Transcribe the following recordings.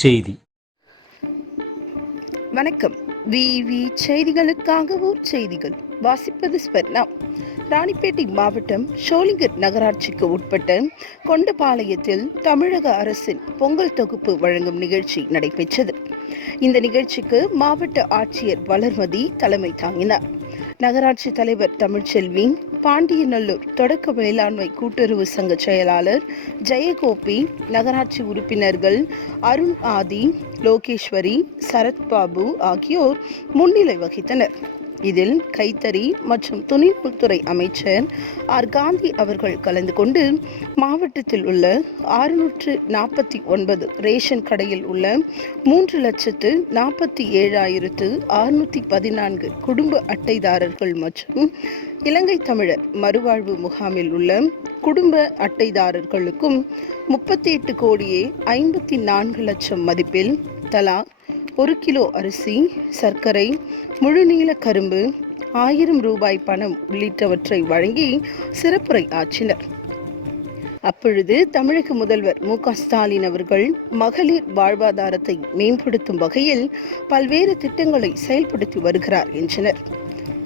செய்தி. வணக்கம். விவி செய்திகளுக்காக ஊர் செய்திகள். வாசிப்பது ஸ்வர்ணா. ராணிப்பேட்டை மாவட்டம் ஷோலிங்கர் நகராட்சிக்கு உட்பட்ட கொண்டபாளையத்தில் தமிழக அரசின் பொங்கல் தொகுப்பு வழங்கும் நிகழ்ச்சி நடைபெற்றது. இந்த நிகழ்ச்சிக்கு மாவட்ட ஆட்சியர் வளர்மதி தலைமை தாங்கினார். நகராட்சி தலைவர் தமிழ்ச்செல்வி பாண்டியநல்லூர் தொடக்க வேளாண்மை கூட்டுறவு சங்க செயலாளர் ஜெயகோபி நகராட்சி உறுப்பினர்கள் அருண் ஆதி லோகேஸ்வரி சரத்பாபு ஆகியோர் முன்னிலை வகித்தனர். இதில் கைத்தறி மற்றும் துணிநூல்துறை அமைச்சர் ஆர். காந்தி அவர்கள் கலந்து கொண்டு மாவட்டத்தில் உள்ள அறுநூற்று நாற்பத்தி ஒன்பது ரேஷன் கடையில் உள்ள மூன்று லட்சத்து நாற்பத்தி ஏழாயிரத்து அறுநூற்றி பதினான்கு குடும்ப அட்டைதாரர்கள் மற்றும் இலங்கை தமிழர் மறுவாழ்வு முகாமில் உள்ள குடும்ப அட்டைதாரர்களுக்கும் முப்பத்தி எட்டு கோடியே ஐம்பத்தி நான்கு லட்சம் மதிப்பில் தலா ஒரு கிலோ அரிசி சர்க்கரை முழுநீள கரும்பு ஆயிரம் ரூபாய் பணம் உள்ளிட்டவற்றை வழங்கி சிறப்புரை ஆற்றினர். அப்பொழுது தமிழக முதல்வர் மு ஸ்டாலின் அவர்கள் மகளிர் வாழ்வாதாரத்தை மேம்படுத்தும் வகையில் பல்வேறு திட்டங்களை செயல்படுத்தி வருகிறார் என்றனர்.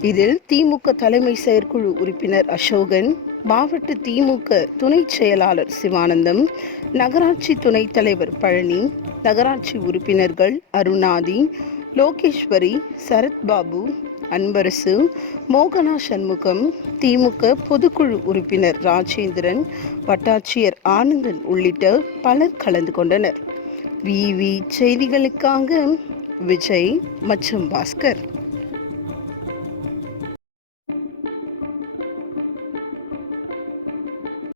இதில் திமுக தலைமை செயற்குழு உறுப்பினர் அசோகன் மாவட்ட திமுக துணை செயலாளர் சிவானந்தம் நகராட்சி துணைத் தலைவர் பழனி நகராட்சி உறுப்பினர்கள் அருணாதி லோகேஸ்வரி சரத்பாபு அன்பரசு மோகனா சண்முகம் திமுக பொதுக்குழு உறுப்பினர் ராஜேந்திரன் வட்டாட்சியர் ஆனந்தன் உள்ளிட்ட பலர் கலந்து கொண்டனர். விவி செய்திகளுக்காக விஜய் மற்றும் பாஸ்கர்.